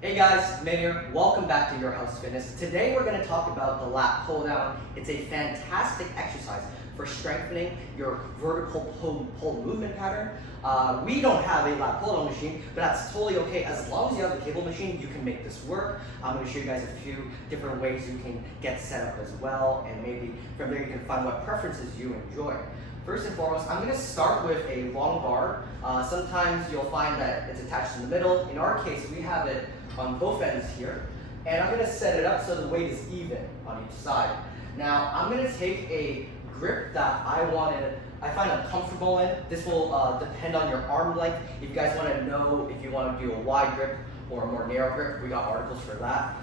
Hey guys, Min here. Welcome back to Your House Fitness. Today we're going to talk about the lat pull down. It's a fantastic exercise for strengthening your vertical pull movement pattern. We don't have a lat pull down machine, but that's totally okay. As long as you have the cable machine, you can make this work. I'm going to show you guys a few different ways you can get set up as well, and maybe from there you can find what preferences you enjoy. First and foremost, I'm going to start with a long bar. Sometimes you'll find that it's attached in the middle. In our case, we have it on both ends here. And I'm going to set it up so the weight is even on each side. Now, I'm going to take a grip that I find I'm comfortable in. This will depend on your arm length. If you guys want to know if you want to do a wide grip or a more narrow grip, we got articles for that.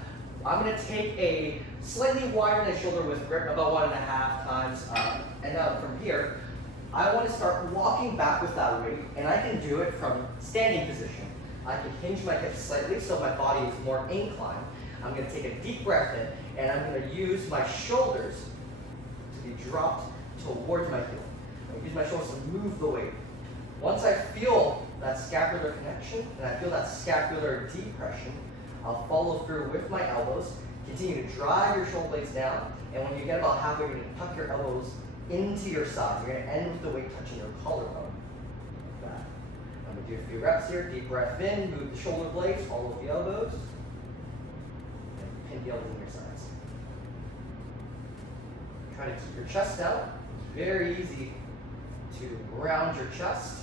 I'm going to take a slightly wider than shoulder width grip, about 1.5 times. And now from here, I want to start walking back with that weight, and I can do it from standing position. I can hinge my hips slightly so my body is more inclined. I'm going to take a deep breath in, and I'm going to use my shoulders to be dropped towards my heel. I'm going to use my shoulders to move the weight. Once I feel that scapular connection, and I feel that scapular depression, I'll follow through with my elbows, continue to drive your shoulder blades down, and when you get about halfway, you're going to tuck your elbows into your sides. You're going to end with the weight touching your collarbone. Like that. I'm going to do a few reps here. Deep breath in, move the shoulder blades, follow the elbows, and pin the elbows in your sides. Try to keep your chest out. It's very easy to round your chest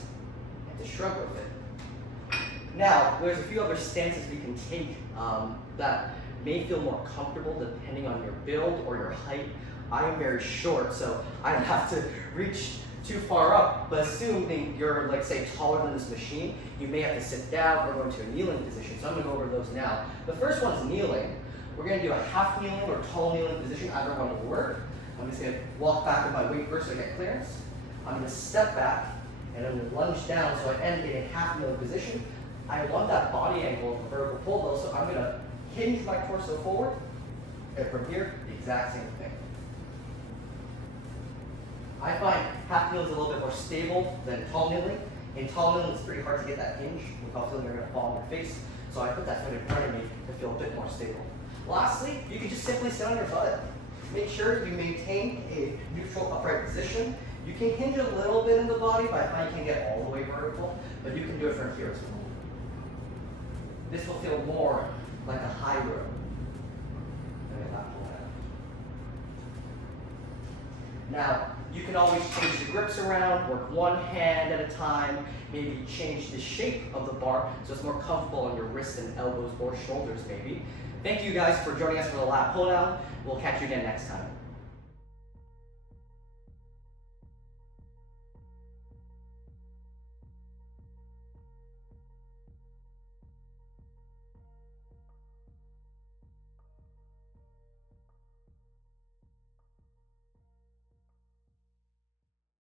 and to shrug with it. Now, there's a few other stances we can take that may feel more comfortable depending on your build or your height. I am very short, so I don't have to reach too far up, but assuming you're, like, say, taller than this machine, you may have to sit down or go into a kneeling position, so I'm going to go over those now. The first one's kneeling. We're going to do a half kneeling or tall kneeling position. Either one will work. I'm just going to walk back with my weight first so I get clearance. I'm going to step back, and I'm going to lunge down so I end in a half kneeling position. I want that body angle of the vertical pull though, so I'm going to hinge my torso forward, and from here, the exact same thing. I find half kneel is a little bit more stable than tall kneeling. In tall kneeling, it's pretty hard to get that hinge without feeling you're going to fall on your face. So I put that foot in front of me to feel a bit more stable. Lastly, you can just simply sit on your butt. Make sure you maintain a neutral upright position. You can hinge a little bit in the body, but I find you can get all the way vertical, but you can do it from here as well. This will feel more like a high row than a lat pull down. Now, you can always change the grips around, work one hand at a time, maybe change the shape of the bar so it's more comfortable on your wrists and elbows or shoulders maybe. Thank you guys for joining us for the lat pull down. We'll catch you again next time.